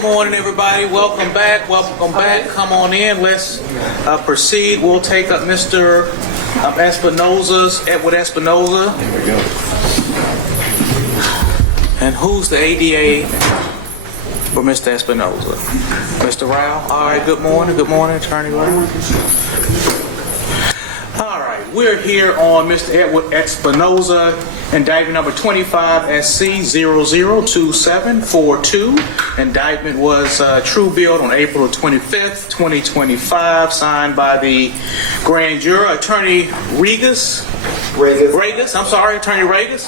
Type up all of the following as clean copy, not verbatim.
Good morning, everybody. Welcome back. Welcome back. Come on in. Let's proceed. We'll take up Mr. Edward Espinoza. There we go. And who's the ADA for Mr. Espinoza? Mr. Rao. All right. Good morning. Good morning, Attorney Rao. All right. We're here on Mr. Edward Espinoza, indictment number 25 SC 002742. Indictment was true billed on April 25th, 2025, signed by the grand juror, Attorney Regas. I'm sorry, Attorney Regas.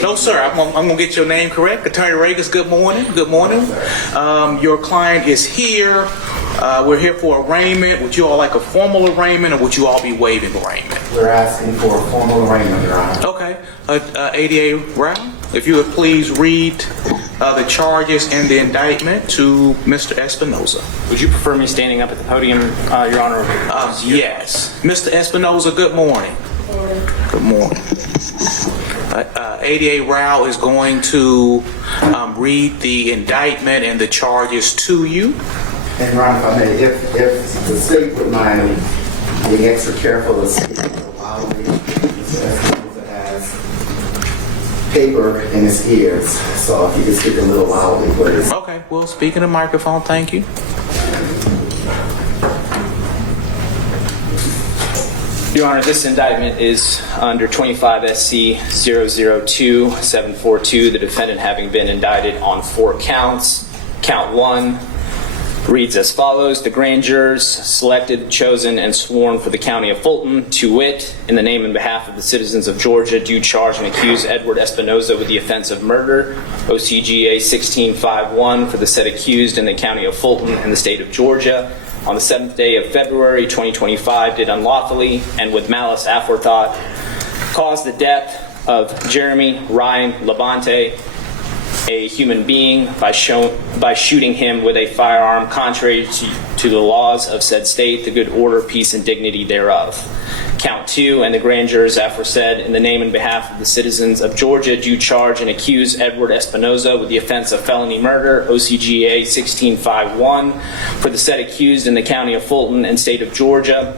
No, sir. I'm going to get your name correct. Attorney Regas, good morning. Good morning. Your client is here. We're here for arraignment. Would you all like a formal arraignment, or would you all be waiving arraignment? We're asking for a formal arraignment, Your Honor. Okay. ADA Rao, if you would please read the charges and the indictment to Mr. Espinoza. Would you prefer me standing up at the podium, Your Honor? Yes. Mr. Espinoza, good morning. Good morning. ADA Rao is going to read the indictment and the charges to you. And Ron, if I may, if the state would mind being extra careful of speaking loudly, Mr. Espinoza has paper in his ears, so if you could speak a little loudly, please. Okay, well, speak in the microphone, thank you. Your Honor, this indictment is under 25 SC 002742, the defendant having been indicted on 4 counts. Count 1 reads as follows: the grand jurors selected, chosen, and sworn for the county of Fulton, to wit, in the name and behalf of the citizens of Georgia, do charge and accuse Edward Espinoza with the offense of murder, OCGA 1651, for the said accused in the county of Fulton and the state of Georgia, on the 7th day of February 2025, did unlawfully and with malice aforethought cause the death of Jeremy Ryan Labonte, a human being, by shooting him with a firearm contrary to the laws of said state, the good order, peace, and dignity thereof. Count 2, and the grand jurors aforesaid, in the name and behalf of the citizens of Georgia, do charge and accuse Edward Espinoza with the offense of felony murder, OCGA 1651, for the said accused in the county of Fulton and state of Georgia,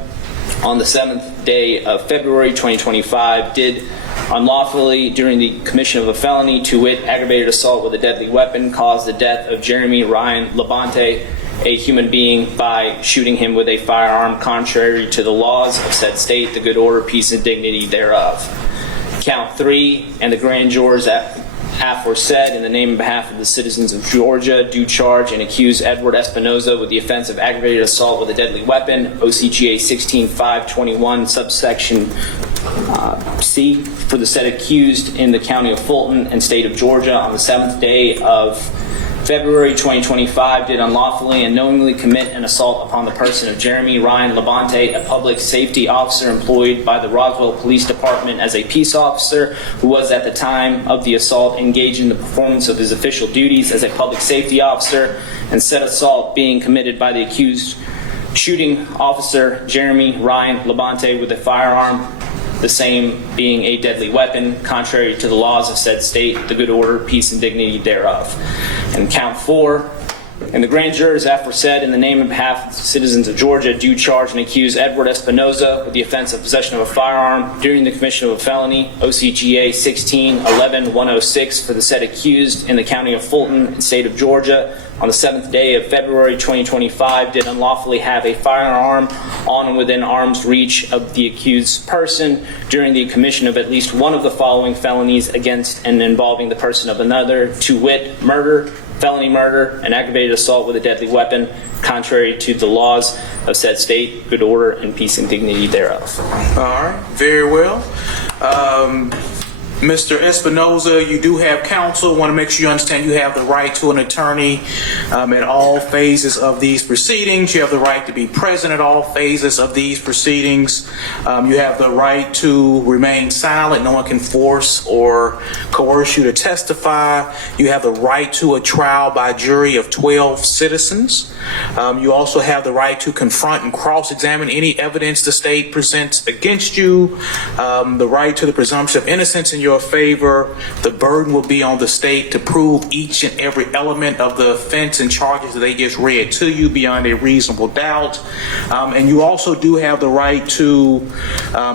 on the 7th day of February 2025, did unlawfully, during the commission of a felony, to wit, aggravated assault with a deadly weapon, cause the death of Jeremy Ryan Labonte, a human being, by shooting him with a firearm contrary to the laws of said state, the good order, peace, and dignity thereof. Count 3, and the grand jurors aforesaid, in the name and behalf of the citizens of Georgia, do charge and accuse Edward Espinoza with the offense of aggravated assault with a deadly weapon, OCGA 16521, subsection C, for the said accused in the county of Fulton and state of Georgia, on the 7th day of February 2025, did unlawfully and knowingly commit an assault upon the person of Jeremy Ryan Labonte, a public safety officer employed by the Roswell Police Department as a peace officer, who was at the time of the assault engaged in the performance of his official duties as a public safety officer, and said assault being committed by the accused shooting officer Jeremy Ryan Labonte with a firearm, the same being a deadly weapon, contrary to the laws of said state, the good order, peace, and dignity thereof. And count 4, and the grand jurors aforesaid, in the name and behalf of the citizens of Georgia, do charge and accuse Edward Espinoza with the offense of possession of a firearm during the commission of a felony, OCGA 1611-106, for the said accused in the county of Fulton and state of Georgia, on the 7th day of February 2025, did unlawfully have a firearm on and within arm's reach of the accused person during the commission of at least one of the following felonies against and involving the person of another, to wit, murder, felony murder, and aggravated assault with a deadly weapon, contrary to the laws of said state, good order, and peace and dignity thereof. All right, very well. Mr. Espinoza, you do have counsel. I want to make sure you understand you have the right to an attorney at all phases of these proceedings. You have the right to be present at all phases of these proceedings. You have the right to remain silent. No one can force or coerce you to testify. You have the right to a trial by jury of 12 citizens. You also have the right to confront and cross-examine any evidence the state presents against you. The right to the presumption of innocence in your your favor, the burden will be on the state to prove each and every element of the offense and charges that they just read to you beyond a reasonable doubt. And you also do have the right to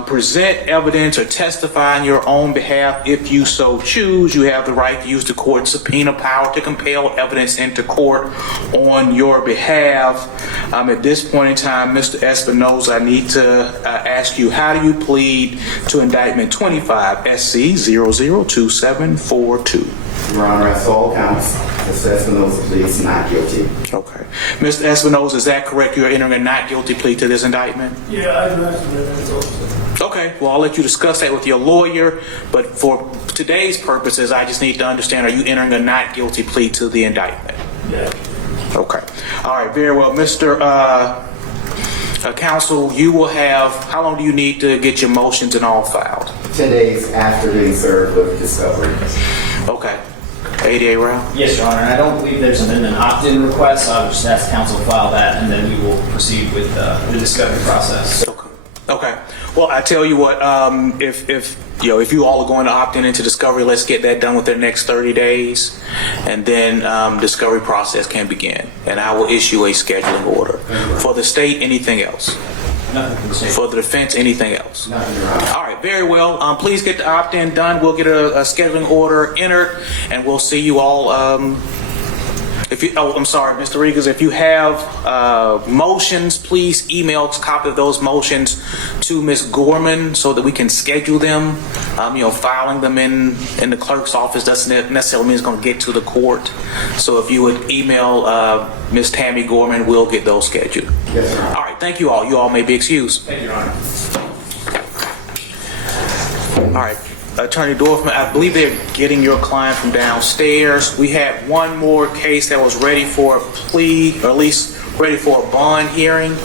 present evidence or testify on your own behalf if you so choose. You have the right to use the court subpoena power to compel evidence into court on your behalf. At this point in time, Mr. Espinoza, I need to ask you, how do you plead to indictment 25 SC 002742? Your Honor, as to all counts, Mr. Espinoza pleads not guilty. Okay. Mr. Espinoza, is that correct? You're entering a not guilty plea to this indictment? Yeah, I do have some evidence. Okay. Well, I'll let you discuss that with your lawyer, but for today's purposes, I just need to understand, are you entering a not guilty plea to the indictment? Yeah. Okay. All right. Very well. Mr. Counsel, you will have, how long do you need to get your motions and all filed? 10 days after being served with discovery. Okay. ADA round? Yes, Your Honor, and I don't believe there's an opt-in request, so I would just ask counsel to file that, and then we will proceed with the discovery process. Okay. Well, I tell you what, if you all are going to opt in into discovery, let's get that done within the next 30 days, and then discovery process can begin, and I will issue a scheduling order. For the state, anything else? Nothing from the state. For the defense, anything else? Nothing, Your Honor. All right, very well. Please get the opt-in done. We'll get a scheduling order entered, and we'll see you all. I'm sorry, Mr. Regas, if you have motions, please email a copy of those motions to Ms. Gorman so that we can schedule them. Filing them in the clerk's office doesn't necessarily mean it's going to get to the court. So if you would email Ms. Tammy Gorman, we'll get those scheduled. Yes, Your Honor. All right, thank you all. You all may be excused. Thank you, Your Honor. All right. Attorney Dorfman, I believe they're getting your client from downstairs. We had one more case that was ready for a plea, or at least ready for a bond hearing.